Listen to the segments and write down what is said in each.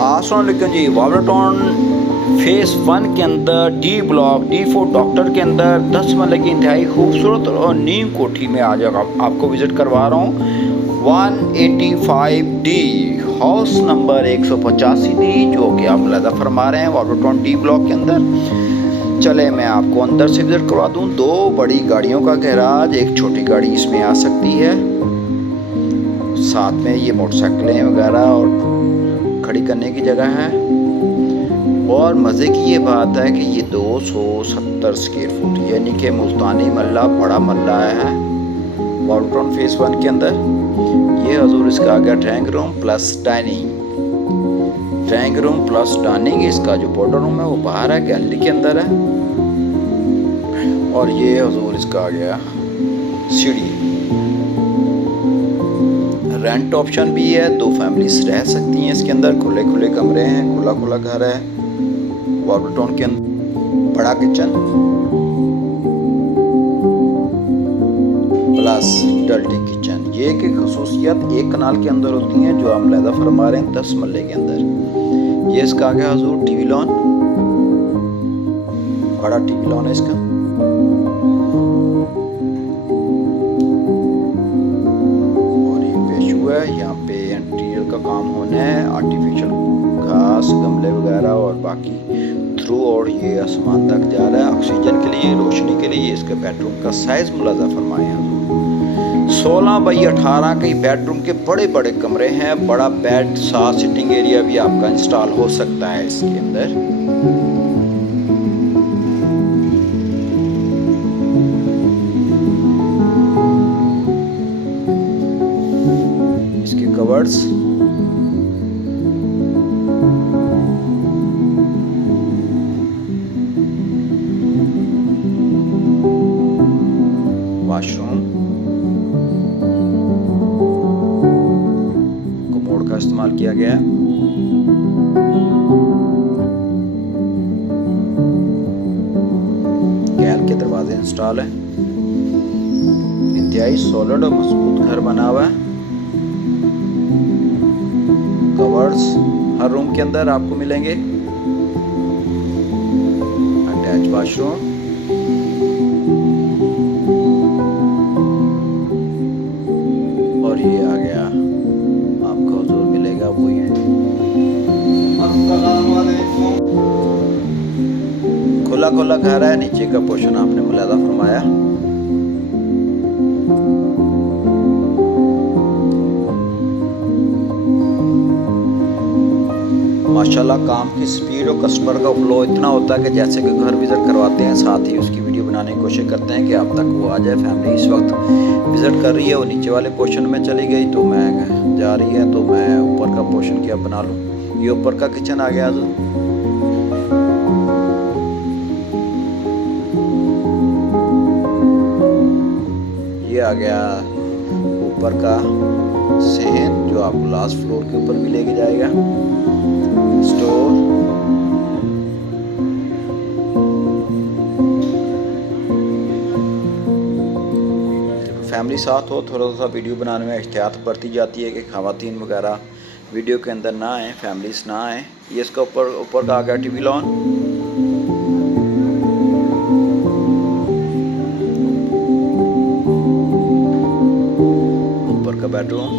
अस्सलामुअलैकुम जी। वावरटाउन फेस 1 के अंदर डी ब्लॉक D4 डॉक्टर के अंदर 10 मरले की इंतहाई खूबसूरत और नीम कोठी में आज आपको विज़िट करवा रहा हूँ। 185D हाउस नंबर 185D, जो कि आप मुलाहिज़ा फरमा रहे हैं वावरटाउन डी ब्लॉक के अंदर। चले मैं आपको अंदर से विज़िट करवा दूँ। 2 बड़ी गाड़ियों का गैराज, एक छोटी गाड़ी इसमें आ सकती है। साथ में ये मोटरसाइकिलें वगैरह और खड़ी करने की जगह है। और मज़े की ये बात है कि ये 270 स्क्वायर फुट यानी कि मुल्तानी मल्ला बड़ा मल्ला है वावरटाउन फेस 1 के अंदर। ये हजूर इसका आ गया drawing room plus dining. Drawing room plus dining, इसका जो बॉर्डर रूम है वो बाहर है, गैलरी के अंदर है। और ये हजूर इसका आ गया सीढ़ी। रेंट ऑप्शन भी है, 2 फैमिलीज रह सकती हैं इसके अंदर। खुले खुले कमरे हैं, खुला खुला घर है वावरटाउन के अंदर। बड़ा किचन प्लस डल्टी किचन। ये एक खसूसियत एक कनाल के अंदर होती हैं जो हम मुलाहिज़ा फरमा रहे हैं 10 मरले के अंदर। ये इसका आ गया हजूर टीवी लॉन, बड़ा टीवी लॉन है इसका। यहाँ पे इंटीरियर का काम होना है, आर्टिफिशियल घास, गमले वगैरह और बाकी थ्रू, और ये आसमान तक जा रहा है ऑक्सीजन के लिए, रोशनी के लिए। इसके बेडरूम का साइज मुलाजा फरमाए हैं 16 बाई 18 के बेडरूम के बड़े बड़े कमरे हैं। बड़ा बेड, साथ सिटिंग एरिया भी आपका इंस्टॉल हो सकता है इसके अंदर। कवर्स, वॉशरूम, कमोड का इस्तेमाल किया गया है। गैल के दरवाजे इंस्टॉल है। इंतहाई सॉलिड और मजबूत घर बना हुआ है। कवर्स हर रूम के अंदर आपको मिलेंगे। अटैच वाशरूम, और ये आ गया आपको हजूर मिलेगा वही खुला खुला घर है। नीचे का पोर्शन आपने मुलाहिज़ा फरमाया। माशाल्लाह काम की स्पीड और कस्टमर का फ्लो इतना होता है कि जैसे कि घर विज़िट करवाते हैं, साथ ही उसकी वीडियो बनाने की कोशिश करते हैं कि आप तक वो आ जाए। फैमिली इस वक्त विज़िट कर रही है, वो नीचे वाले पोर्शन में चली गई तो मैं जा रही है, तो मैं ऊपर का पोर्शन क्या बना लूँ। ये ऊपर का किचन आ गया। तो ये आ गया ऊपर का सेहन, जो आपको लास्ट फ्लोर के ऊपर भी लेके जाएगा। स्टोर, फैमिली साथ हो थोड़ा सा वीडियो बनाने में एहतियात बरती जाती है कि ख़वातीन वगैरह वीडियो के अंदर ना आए, फैमिलीज ना आए। ये इसका ऊपर का आ गया टीवी लॉन। ऊपर का बेडरूम,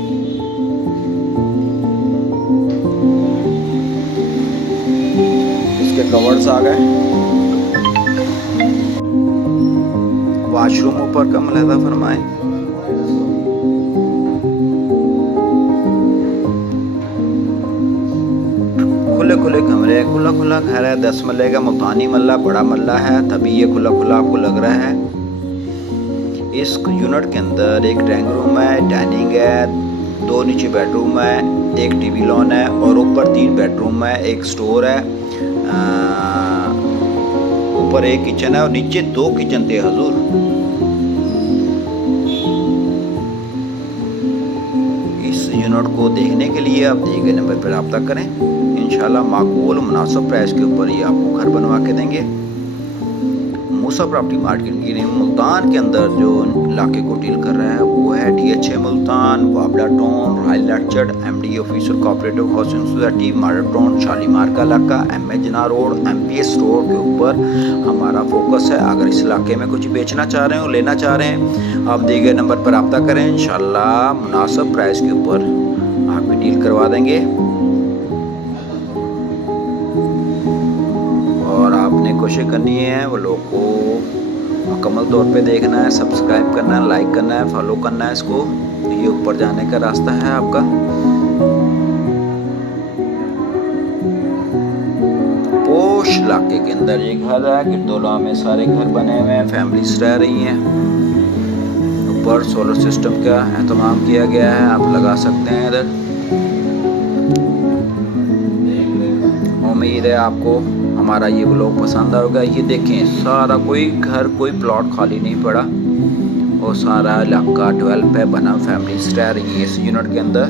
इसके कवर्स आ गए। वॉशरूम ऊपर का मुलाहिज़ा फरमाएं। खुले खुले कमरे, खुला खुला घर है। 10 मरले का मुल्तानी मल्ला बड़ा मल्ला है, तभी ये खुला खुला आपको लग रहा है। इस यूनिट के अंदर एक ड्राइंग रूम है, डाइनिंग है, 2 नीचे बेडरूम है, एक टीवी लॉन है, और ऊपर 3 बेडरूम है, एक स्टोर है। ऊपर एक किचन है और नीचे 2 किचन थे हजूर। इस यूनिट को देखने के लिए आप दिए गए नंबर पर रब्ता करें। इंशाल्लाह माकूल मुनासिब प्राइस के ऊपर ही आपको घर बनवा के देंगे। मूसा प्रॉपर्टी मार्केटिंग की मुल्तान के अंदर जो इलाके को डील कर रहा है वो है DHA मुल्तान, वाबला town, royal orchard, MD officer cooperative housing society, model town, Shalimar का इलाका, MA Jinnah road, MPS road के ऊपर हमारा फोकस है। अगर इस इलाके में कुछ बेचना चाह रहे हो, लेना चाह रहे हैं, आप दिए गए नंबर पर रब्ता करें, इंशाल्लाह मुनासिब प्राइस के ऊपर आपकी डील करवा देंगे। और आपने कोशिश करनी है वो लोग को मुकम्मल तौर पे देखना है, सब्सक्राइब करना है, लाइक करना है, फॉलो करना है इसको। ये ऊपर जाने का रास्ता है आपका। पोश इलाके के अंदर ये घर है, गिरदोला में सारे घर बने हुए हैं, फैमिलीज रह रही हैं। ऊपर सोलर सिस्टम का एहतमाम किया गया है, आप लगा सकते हैं इधर। उम्मीद है आपको हमारा ये ब्लॉग पसंद आएगा। ये देखें सारा कोई घर, कोई प्लॉट खाली नहीं पड़ा और सारा इलाका डेवलप है, बना, फैमिलीज रह रही है इस यूनिट के अंदर।